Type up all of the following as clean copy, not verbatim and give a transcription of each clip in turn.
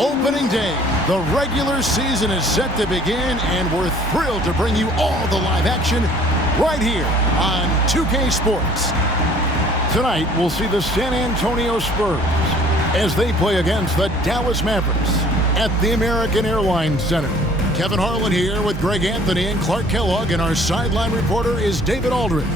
Opening day. The regular season is set to begin, and we're thrilled to bring you all the live action right here on 2K Sports. Tonight, we'll see the San Antonio Spurs as they play against the Dallas Mavericks at the American Airlines Center. Kevin Harlan here with Greg Anthony and Clark Kellogg, and our sideline reporter is David Aldridge.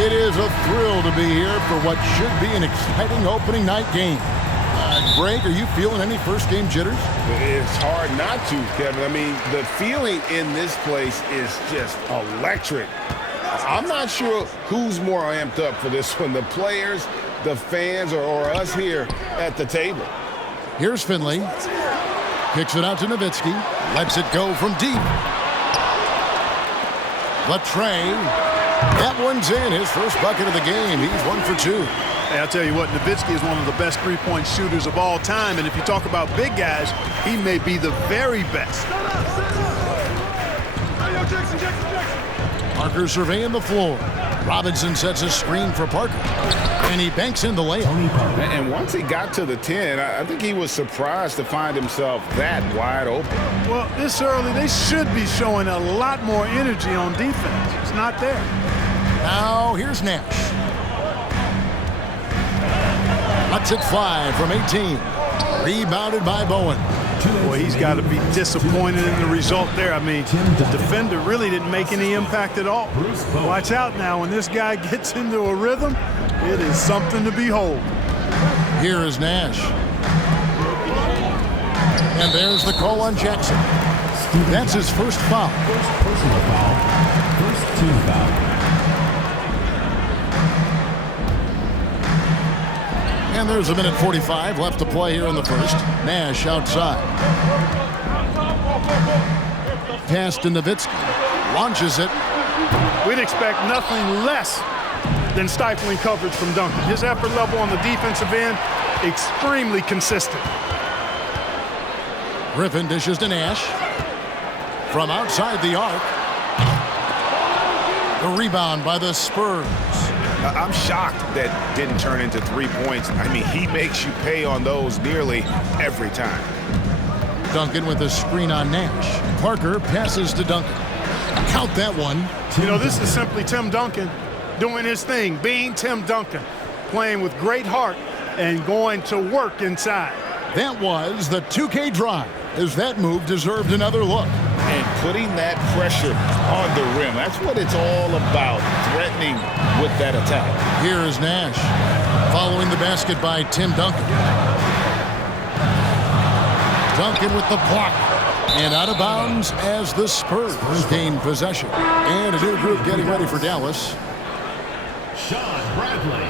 It is a thrill to be here for what should be an exciting opening night game. Greg, are you feeling any first game jitters? It's hard not to, Kevin. I mean, the feeling in this place is just electric. I'm not sure who's more amped up for this one, the players, the fans, or us here at the table. Here's Finley. Kicks it out to Nowitzki. Lets it go from deep. Latrey. That one's in, his first bucket of the game. He's 1 for 2. Hey, I'll tell you what, Nowitzki is one of the best three-point shooters of all time, and if you talk about big guys, he may be the very best. Parker surveying the floor. Robinson sets a screen for Parker, and he banks in the layup. And once he got to the 10, I think he was surprised to find himself that wide open. Well, this early, they should be showing a lot more energy on defense. It's not there. Now, here's Nash. Lets it fly from 18. Rebounded by Bowen. Boy, he's got to be disappointed in the result there. I mean, the defender really didn't make any impact at all. Watch out now. When this guy gets into a rhythm, it is something to behold. Here is Nash. And there's the call on Jackson. That's his first foul. First personal foul. First team foul. And there's a minute 45 left to play here in the first. Nash outside. Pass to Nowitzki. Launches it. We'd expect nothing less than stifling coverage from Duncan. His effort level on the defensive end, extremely consistent. Griffin dishes to Nash. From outside the arc. The rebound by the Spurs. I'm shocked that didn't turn into 3 points. I mean, he makes you pay on those nearly every time. Duncan with a screen on Nash. Parker passes to Duncan. Count that one. You know, this is simply Tim Duncan doing his thing, being Tim Duncan, playing with great heart and going to work inside. That was the 2K drive, as that move deserved another look. And putting that pressure on the rim, that's what it's all about, threatening with that attack. Here is Nash, following the basket by Tim Duncan. Duncan with the block, and out of bounds as the Spurs gain possession. And a new group getting ready for Dallas. Sean Bradley.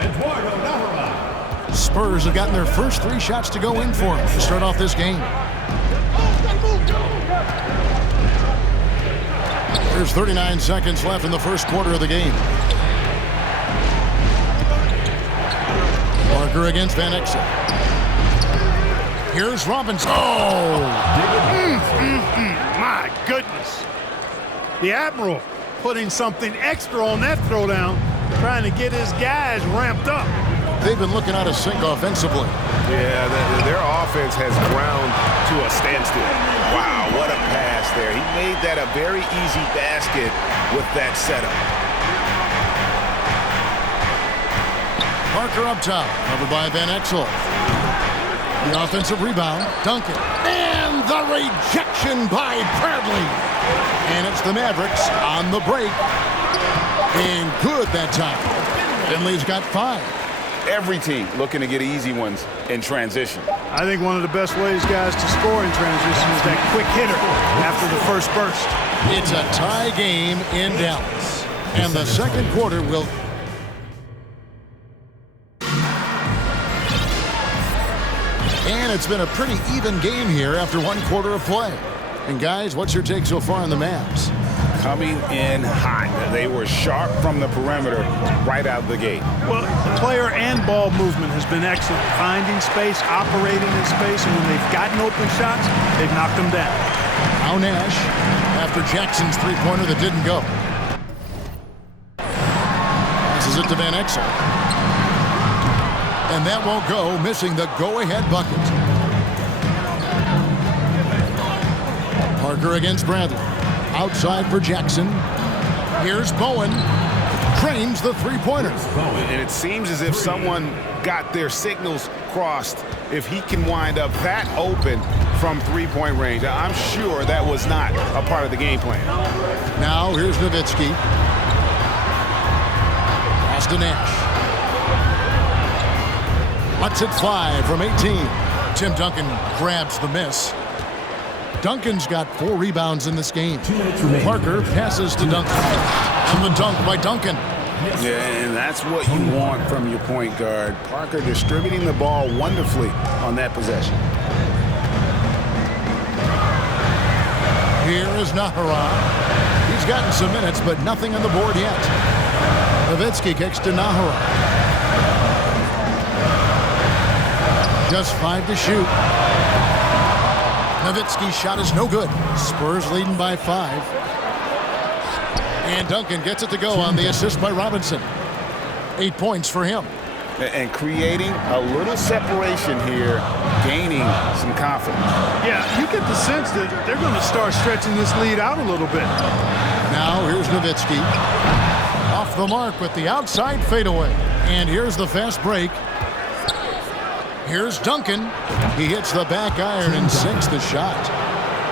Eduardo Navarra. Spurs have gotten their first 3 shots to go in for them to start off this game. There's 39 seconds left in the first quarter of the game. Parker against Van Exel. Here's Robinson. Oh! My goodness. The Admiral putting something extra on that throwdown, trying to get his guys ramped up. They've been looking out of sync offensively. Yeah, their offense has ground to a standstill. Wow, what a pass there. He made that a very easy basket with that setup. Parker up top, covered by Van Exel. The offensive rebound, Duncan. And the rejection by Bradley. And it's the Mavericks on the break. And good that time. Finley's got 5. Every team looking to get easy ones in transition. I think one of the best ways, guys, to score in transition is that quick hitter after the first burst. It's a tie game in Dallas. And the second quarter will... And it's been a pretty even game here after 1 quarter of play. And guys, what's your take so far on the Mavs? coming in hot. They were sharp from the perimeter right out of the gate. Well, the player and ball movement has been excellent. Finding space, operating in space, and when they've gotten open shots, they've knocked them down. Now Nash, after Jackson's three-pointer that didn't go. Passes it to Van Exel. And that won't go, missing the go-ahead bucket. Parker against Bradley. Outside for Jackson. Here's Bowen. Trains the three-pointer. And it seems as if someone got their signals crossed if he can wind up that open from three-point range. I'm sure that was not a part of the game plan. Now here's Nowitzki. Pass to Nash. What's it 5 from 18? Tim Duncan grabs the miss. Duncan's got 4 rebounds in this game. Parker passes to Duncan. And the dunk by Duncan. Yeah, and that's what you want from your point guard. Parker distributing the ball wonderfully on that possession. Here is Nahara. He's gotten some minutes, but nothing on the board yet. Nowitzki kicks to Nahara. Just 5 to shoot. Nowitzki's shot is no good. Spurs leading by 5. And Duncan gets it to go on the assist by Robinson. 8 points for him. And creating a little separation here, gaining some confidence. Yeah, you get the sense that they're going to start stretching this lead out a little bit. Now here's Nowitzki. Off the mark with the outside fadeaway. And here's the fast break. Here's Duncan. He hits the back iron and sinks the shot.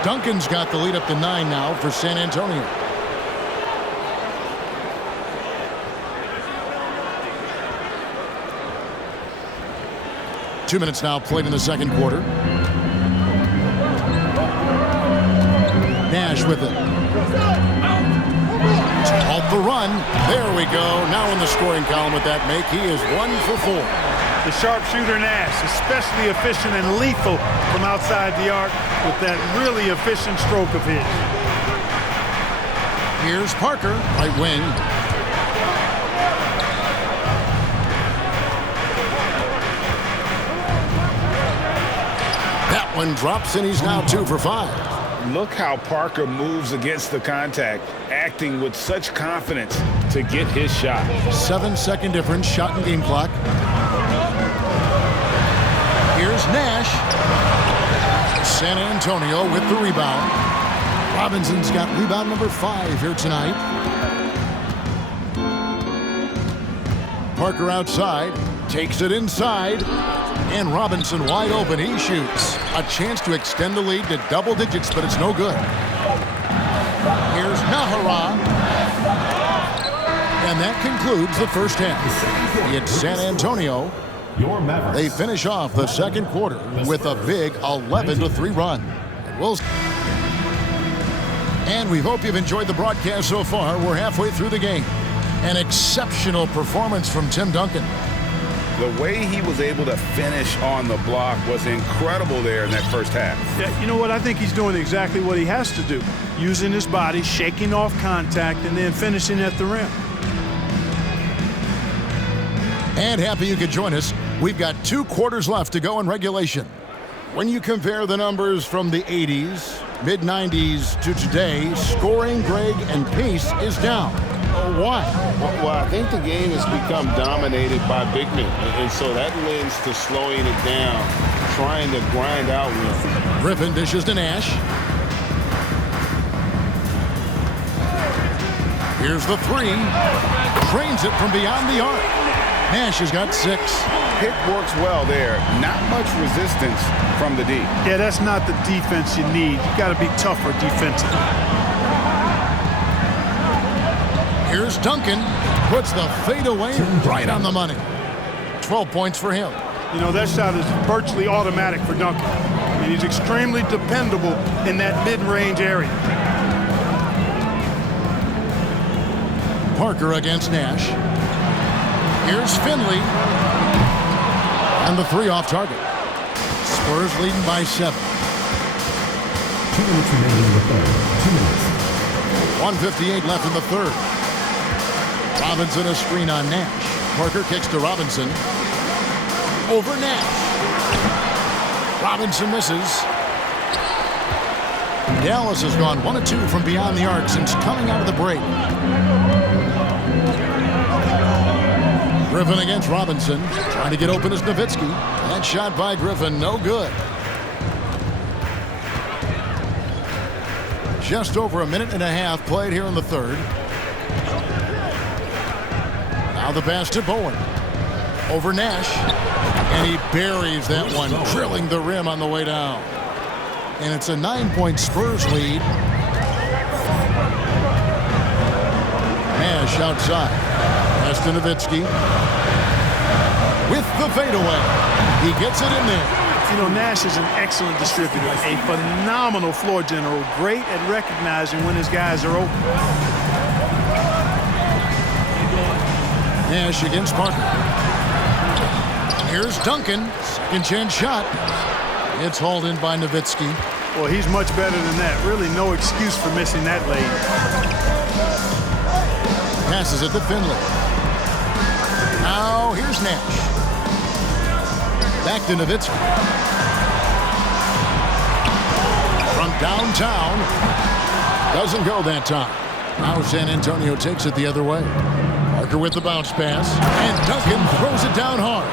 Duncan's got the lead up to 9 now for San Antonio. Two minutes now played in the second quarter. Nash with it. Halt the run. There we go. Now in the scoring column with that make. He is 1 for 4. The sharpshooter Nash, especially efficient and lethal from outside the arc with that really efficient stroke of his. Here's Parker, right wing. That one drops, and he's now 2 for 5. Look how Parker moves against the contact, acting with such confidence to get his shot. 7-second difference, shot and game clock. Here's Nash. San Antonio with the rebound. Robinson's got rebound number 5 here tonight. Parker outside, takes it inside, and Robinson wide open. He shoots. A chance to extend the lead to double digits, but it's no good. Here's Nahara. And that concludes the first half. It's San Antonio. They finish off the second quarter with a big 11-3 run. And we hope you've enjoyed the broadcast so far. We're halfway through the game. An exceptional performance from Tim Duncan. The way he was able to finish on the block was incredible there in that first half. Yeah, you know what? I think he's doing exactly what he has to do. Using his body, shaking off contact, and then finishing at the rim. And happy you could join us. We've got 2 quarters left to go in regulation. When you compare the numbers from the 80s, mid-90s to today, scoring, Greg, and pace is down. Why? Well, I think the game has become dominated by big men, and so that lends to slowing it down, trying to grind out with. Griffin dishes to Nash. Here's the 3. Trains it from beyond the arc. Nash has got 6. Pick works well there. Not much resistance from the D. Yeah, that's not the defense you need. You got to be tougher defensively. Here's Duncan. Puts the fadeaway right on the money. 12 points for him. You know, that shot is virtually automatic for Duncan. I mean, he's extremely dependable in that mid-range area. Parker against Nash. Here's Finley. And the 3 off target. Spurs leading by 7. 2 minutes remaining in the third. 2 minutes. 1:58 left in the third. Robinson a screen on Nash. Parker kicks to Robinson. Over Nash. Robinson misses. Dallas has gone 1 of 2 from beyond the arc since coming out of the break. Griffin against Robinson. Trying to get open is Nowitzki. That shot by Griffin, no good. Just over a minute and a half played here in the third. Now the pass to Bowen. Over Nash. And he buries that one, drilling the rim on the way down. And it's a 9-point Spurs lead. Nash outside. Pass to Nowitzki. With the fadeaway. He gets it in there. You know, Nash is an excellent distributor, a phenomenal floor general, great at recognizing when his guys are open. Nash against Parker. Here's Duncan. Second chance shot. It's hauled in by Nowitzki. Well, he's much better than that. Really no excuse for missing that lane. Passes it to Finley. Now here's Nash. Back to Nowitzki. From downtown. Doesn't go that time. Now San Antonio takes it the other way. Parker with the bounce pass. And Duncan throws it down hard.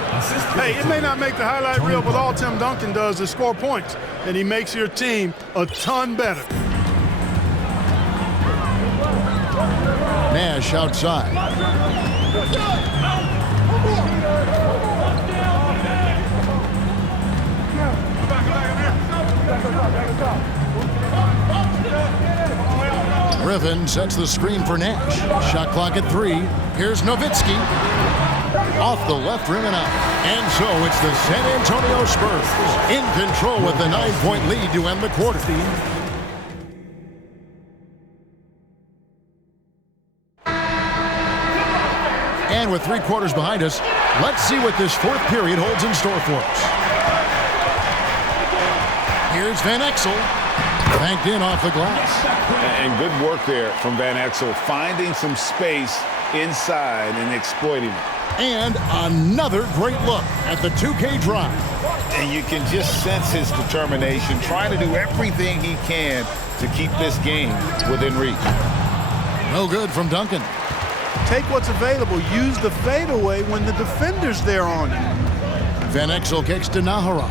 Hey, it may not make the highlight reel, but all Tim Duncan does is score points. And he makes your team a ton better. Nash outside. Griffin sets the screen for Nash. Shot clock at 3. Here's Nowitzki. Off the left rim and out. And so it's the San Antonio Spurs in control with the 9-point lead to end the quarter. And with 3 quarters behind us, let's see what this fourth period holds in store for us. Here's Van Exel. Banked in off the glass. And good work there from Van Exel, finding some space inside and exploiting it. And another great look at the 2K drive. And you can just sense his determination, trying to do everything he can to keep this game within reach. No good from Duncan. Take what's available. Use the fadeaway when the defender's there on you. Van Exel kicks to Nahara.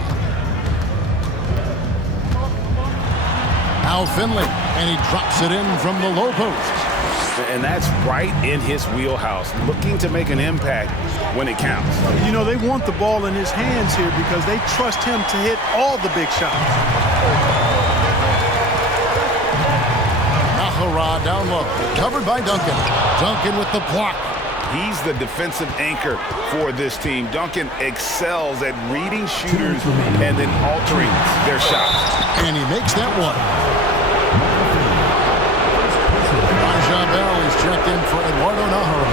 Now Finley, and he drops it in from the low post. And that's right in his wheelhouse, looking to make an impact when it counts. You know, they want the ball in his hands here because they trust him to hit all the big shots. Nahara down low, covered by Duncan. Duncan with the block. He's the defensive anchor for this team. Duncan excels at reading shooters and then altering their shots. And he makes that one. Bell is checked in for Eduardo Nahara.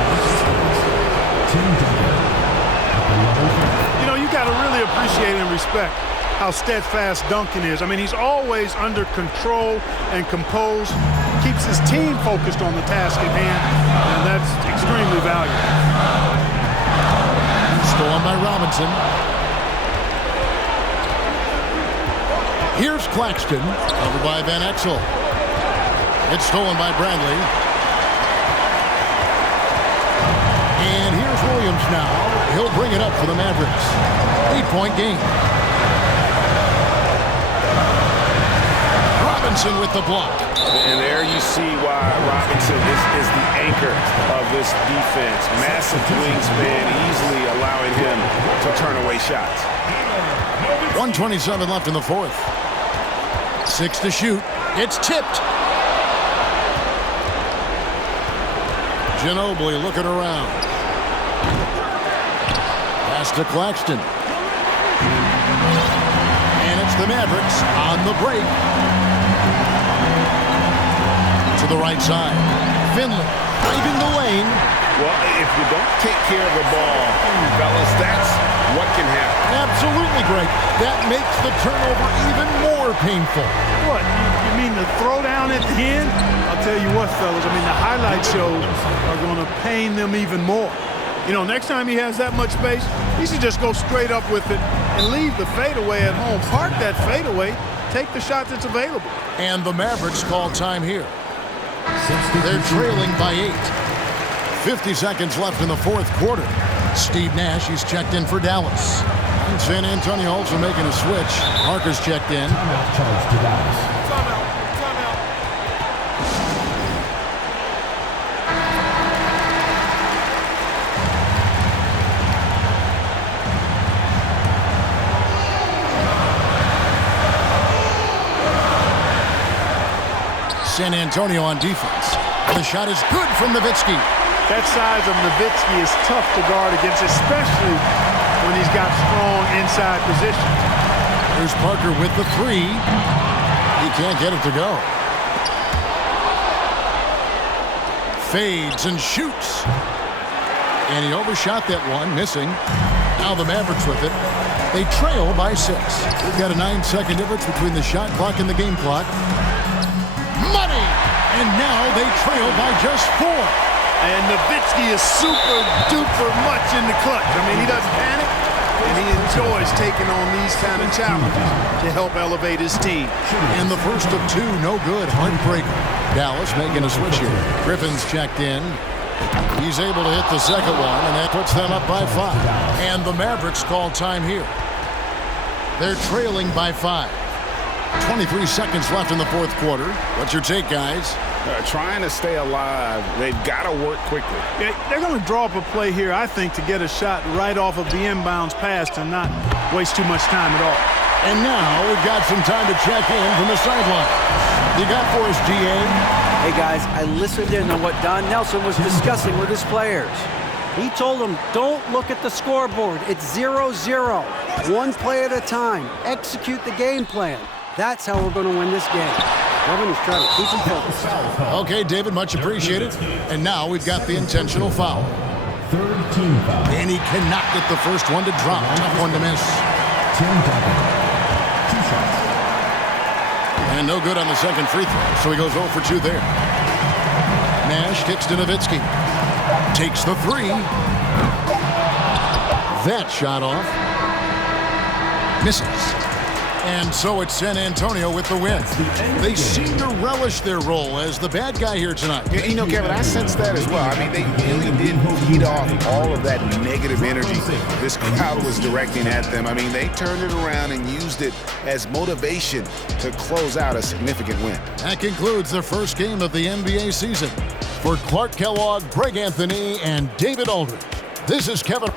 You know, you got to really appreciate and respect how steadfast Duncan is. I mean, he's always under control and composed, keeps his team focused on the task at hand, and that's extremely valuable. Stolen by Robinson. Here's Claxton, covered by Van Exel. It's stolen by Bradley. And here's Williams now. He'll bring it up for the Mavericks. 8-point game. Robinson with the block. And there you see why Robinson is the anchor of this defense. Massive wingspan, easily allowing him to turn away shots. 1:27 left in the fourth. 6 to shoot. It's tipped. Ginobili looking around. Pass to Claxton. And it's the Mavericks on the break. To the right side. Finley driving the lane. Well, if you don't take care of the ball, fellas, that's what can happen. Absolutely great. That makes the turnover even more painful. What? You mean mean, the throwdown at the end, I'll tell you what, fellas, I mean, the highlight shows are going to pain them even more. You know, next time he has that much space, he should just go straight up with it and leave the fadeaway at home. Park that fadeaway, take the shot that's available. And the Mavericks call time here. They're trailing by 8. 50 seconds left in the fourth quarter. Steve Nash, he's checked in for Dallas. And San Antonio also making a switch. Parker's checked in. Timeout charge to Dallas. San Antonio on defense. The shot is good from Nowitzki. That size of Nowitzki is tough to guard against, especially when he's got strong inside position. Here's Parker with the 3. He can't get it to go. Fades and shoots. And he overshot that one, missing. Now the Mavericks with it. They trail by 6. We've got a 9-second difference between the shot clock and the game clock. Money! And now they trail by just 4. And Nowitzki is super duper much in the clutch. I mean, he doesn't panic, and he enjoys taking on these kind of challenges to help elevate his team. And the first of 2, no good. Heartbreaker. Dallas making a switch here. Griffin's checked in. He's able to hit the second one, and that puts them up by 5. And the Mavericks call time here. They're trailing by 5. 23 seconds left in the fourth quarter. What's your take, guys? Trying to stay alive. They've got to work quickly. Yeah, they're going to draw up a play here, I think, to get a shot right off of the inbounds pass and not waste too much time at all. And now we've got some time to check in from the sideline. You got for us, DA? Hey, guys, I listened in on what Don Nelson was discussing with his players. He told them, don't look at the scoreboard. It's 0-0. One play at a time. Execute the game plan. That's how we're going to win this game. Kevin is trying to keep him focused. Okay, David, much appreciated. And now we've got the intentional foul. Third team foul. And he cannot get the first one to drop. Tough one to miss. Tim Duncan. 2 shots. And no good on the second free throw, so he goes 0 for 2 there. Nash kicks to Nowitzki. Takes the 3. That shot off. Misses. And so it's San Antonio with the win. They seem to relish their role as the bad guy here tonight. Yeah, you know, Kevin, I sense that as well. I mean, they really did feed off all of that negative energy this crowd was directing at them. I mean, they turned it around and used it as motivation to close out a significant win. That concludes the first game of the NBA season. For Clark Kellogg, Greg Anthony, and David Aldridge, this is Kevin.